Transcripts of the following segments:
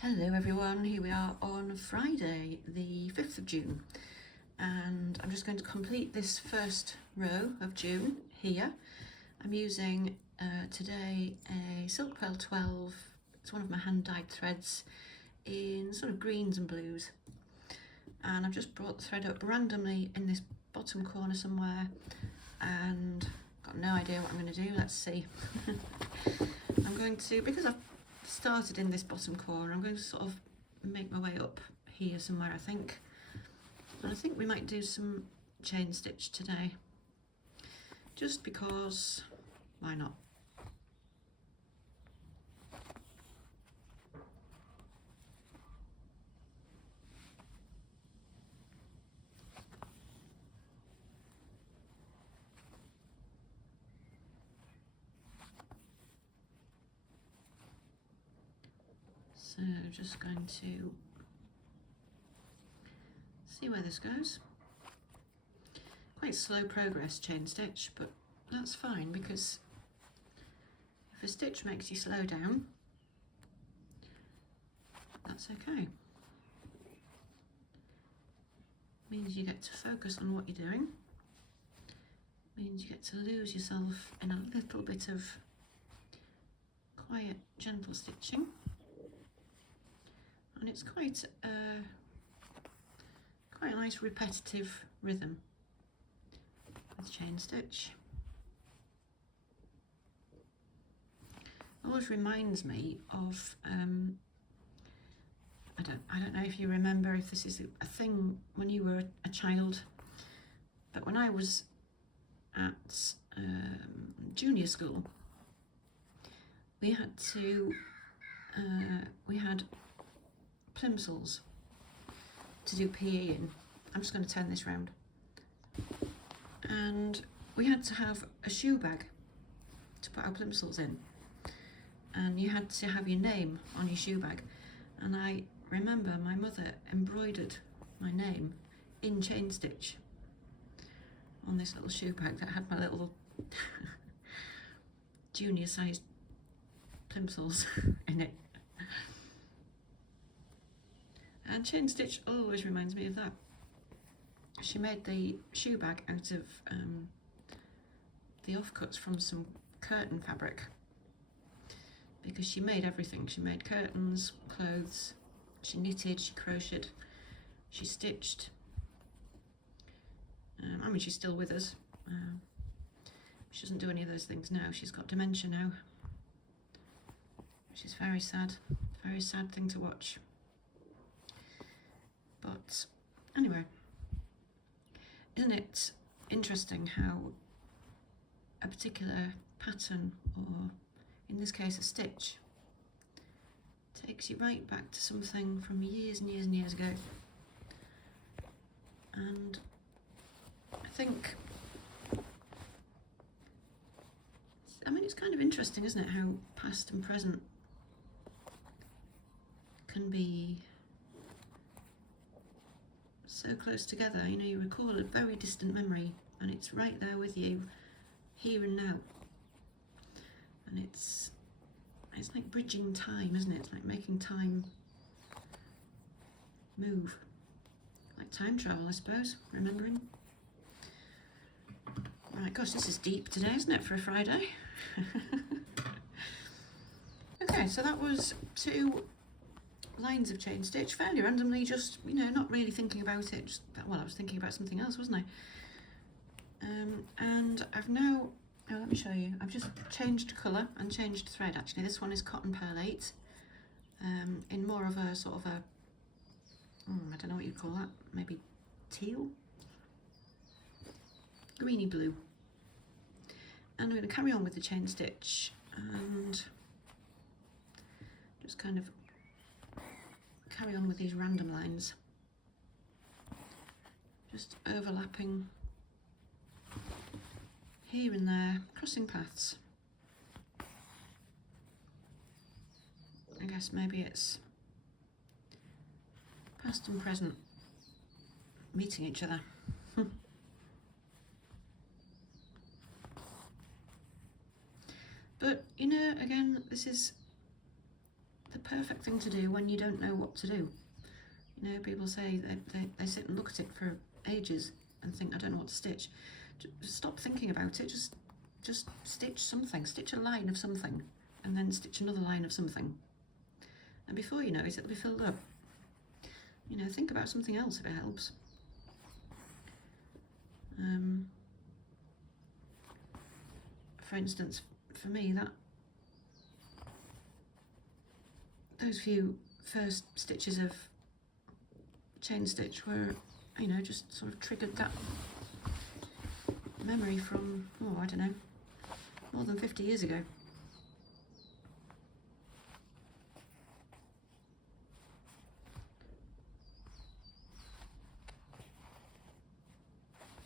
Hello everyone, here we are on Friday the 5th of June, and I'm just going to complete this first row of June here. I'm using today a Silk Pearl 12, it's one of my hand dyed threads in sort of greens and blues, and I've just brought the thread up randomly in this bottom corner somewhere and got no idea what I'm going to do. Let's see. I'm going to, because I've started in this bottom corner, I'm going to sort of make my way up here somewhere, I think. And I think we might do some chain stitch today, just because, why not? So just going to see where this goes. Quite slow progress chain stitch, but that's fine, because if a stitch makes you slow down, that's okay. Means you get to focus on what you're doing. Means you get to lose yourself in a little bit of quiet, gentle stitching. And it's quite a nice repetitive rhythm with chain stitch. Always reminds me of I don't know if you remember, if this is a thing when you were a child, but when I was at junior school, we had plimsolls to do PE in. I'm just going to turn this round. And we had to have a shoe bag to put our plimsolls in, and you had to have your name on your shoe bag. And I remember my mother embroidered my name in chain stitch on this little shoe bag that had my little junior sized plimsolls in it. And chain stitch always reminds me of that. She made the shoe bag out of the offcuts from some curtain fabric, because she made everything. She made curtains, clothes, she knitted, she crocheted, she stitched. I mean, she's still with us. She doesn't do any of those things now. She's got dementia now, which is very sad thing to watch. But anyway, isn't it interesting how a particular pattern, or in this case a stitch, takes you right back to something from years and years and years ago? And I think, I mean, it's kind of interesting, isn't it, how past and present can be so close together. You know, you recall a very distant memory and it's right there with you, here and now. And it's like bridging time, isn't it? It's like making time move. Like time travel, I suppose, remembering. Right, gosh, this is deep today, isn't it, for a Friday? Okay, so that was 2 lines of chain stitch, fairly randomly, just, you know, not really thinking about it, just, well, I was thinking about something else, wasn't I? And I've now, let me show you, I've just changed colour and changed thread. Actually, this one is Cotton Pearl 8, in more of a sort of a, I don't know what you'd call that, maybe teal? Greeny blue. And I'm going to carry on with the chain stitch and just kind of carry on with these random lines, just overlapping here and there, crossing paths. I guess maybe it's past and present meeting each other. But, you know, again, this is the perfect thing to do when you don't know what to do. You know, people say they sit and look at it for ages and think, I don't know what to stitch. Just stop thinking about it, just stitch something, stitch a line of something, and then stitch another line of something. And before you know it, it'll be filled up. You know, think about something else if it helps. For instance, for me, those few first stitches of chain stitch were, you know, just sort of triggered that memory from, oh, I don't know, more than 50 years ago.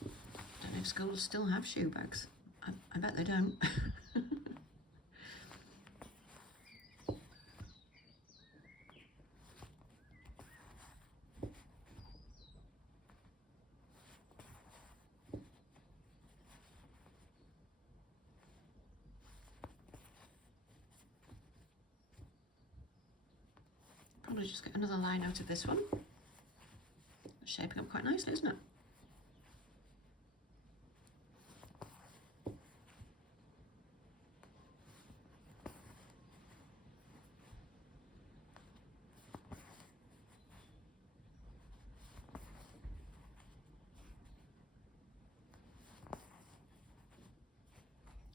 I don't know if schools still have shoe bags. I bet they don't. Probably just get another line out of this one. It's shaping up quite nicely, isn't it?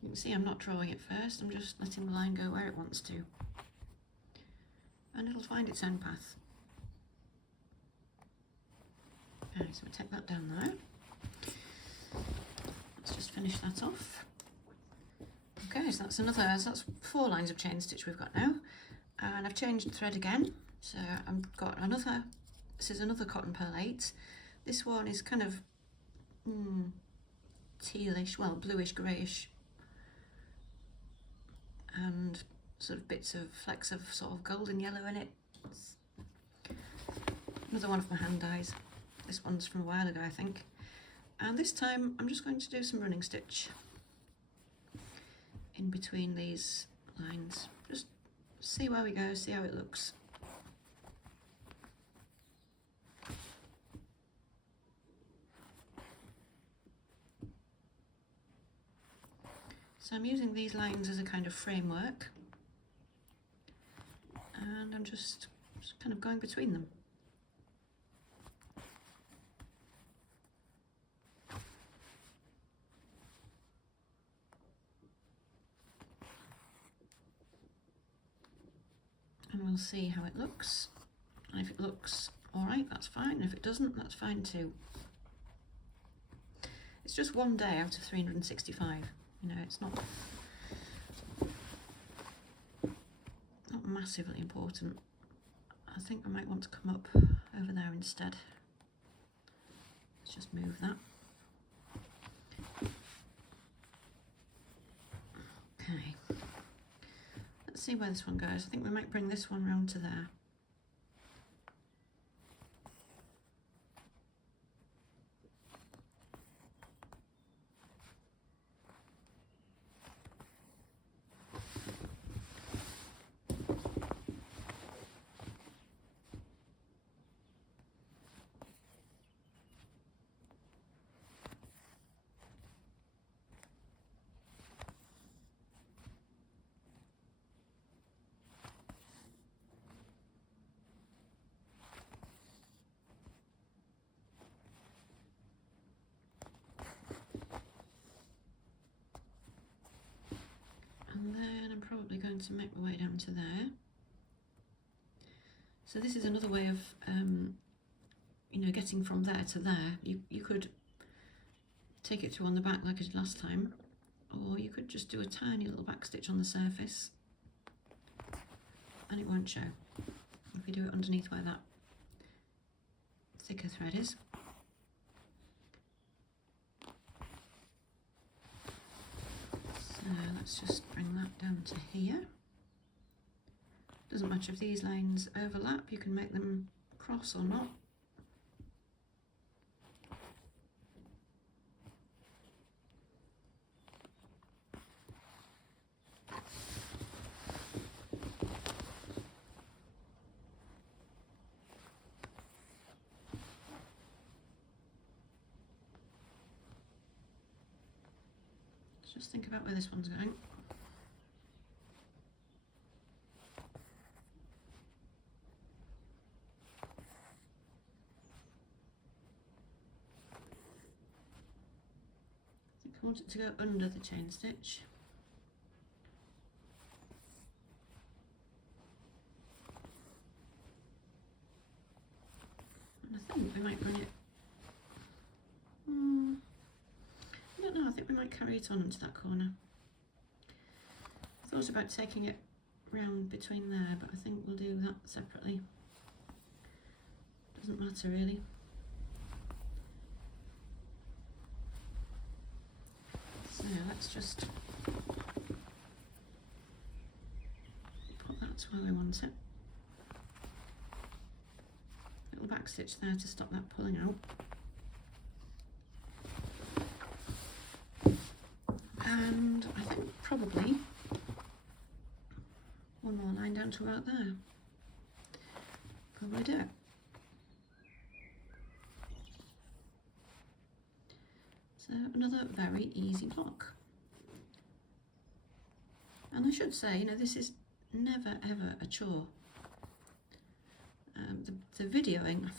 You can see I'm not drawing it first, I'm just letting the line go where it wants to. And it'll find its own path. Okay, so we take that down there. Let's just finish that off. Okay, so that's 4 lines of chain stitch we've got now. And I've changed thread again. So I've got another, this is another cotton pearl 8. This one is kind of tealish, well, bluish, greyish. And sort of bits of flecks of sort of golden yellow in it. It's another one of my hand dyes. This one's from a while ago, I think. And this time I'm just going to do some running stitch in between these lines. Just see where we go, see how it looks. So I'm using these lines as a kind of framework, and I'm just kind of going between them. And we'll see how it looks. And if it looks all right, that's fine. If it doesn't, that's fine too. It's just one day out of 365. You know, it's not massively important. I think I might want to come up over there instead. Let's just move that. Okay. Let's see where this one goes. I think we might bring this one round to there. And then I'm probably going to make my way down to there. So this is another way of, you know, getting from there to there. You could take it through on the back like I did last time, or you could just do a tiny little back stitch on the surface and it won't show if you do it underneath where that thicker thread is. So let's just bring that down to here. Doesn't matter if these lines overlap, you can make them cross or not. Just think about where this one's going. I think I want it to go under the chain stitch. And I think we might run it, I don't know, I think we might carry it on into that corner. I thought about taking it round between there, but I think we'll do that separately. Doesn't matter really. So let's just put that to where we want it. Little back stitch there to stop that pulling out. And I think probably one more line down to about there. Probably do it. So another very easy block. And I should say, you know, this is never ever a chore. The videoing,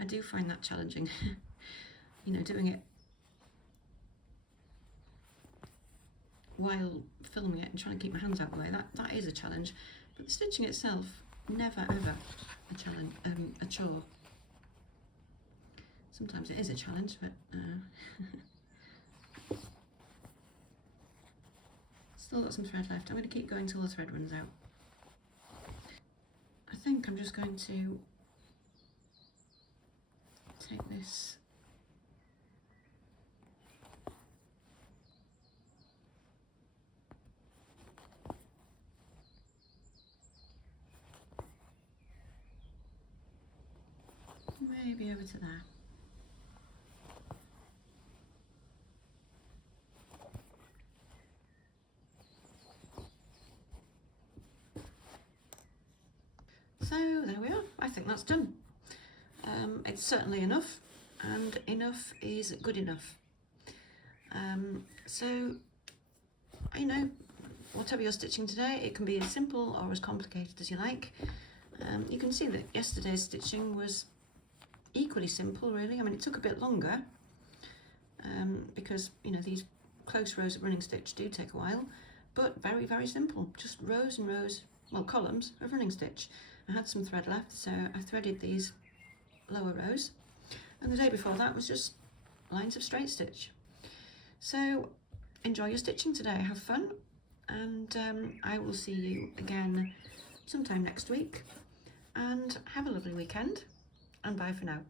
I do find that challenging. You know, doing it while filming it and trying to keep my hands out of the way, that is a challenge. But the stitching itself, never ever a challenge, a chore. Sometimes it is a challenge, but still got some thread left. I'm going to keep going till the thread runs out. I think I'm just going to take this maybe over to there. So there we are, I think that's done. It's certainly enough, and enough is good enough. So, you know, whatever you're stitching today, it can be as simple or as complicated as you like. You can see that yesterday's stitching was equally simple, really. I mean, it took a bit longer because, you know, these close rows of running stitch do take a while, but very, very simple. Just rows and rows, well, columns of running stitch. I had some thread left, so I threaded these lower rows, and the day before that was just lines of straight stitch. So enjoy your stitching today, have fun, and I will see you again sometime next week, and have a lovely weekend, and bye for now.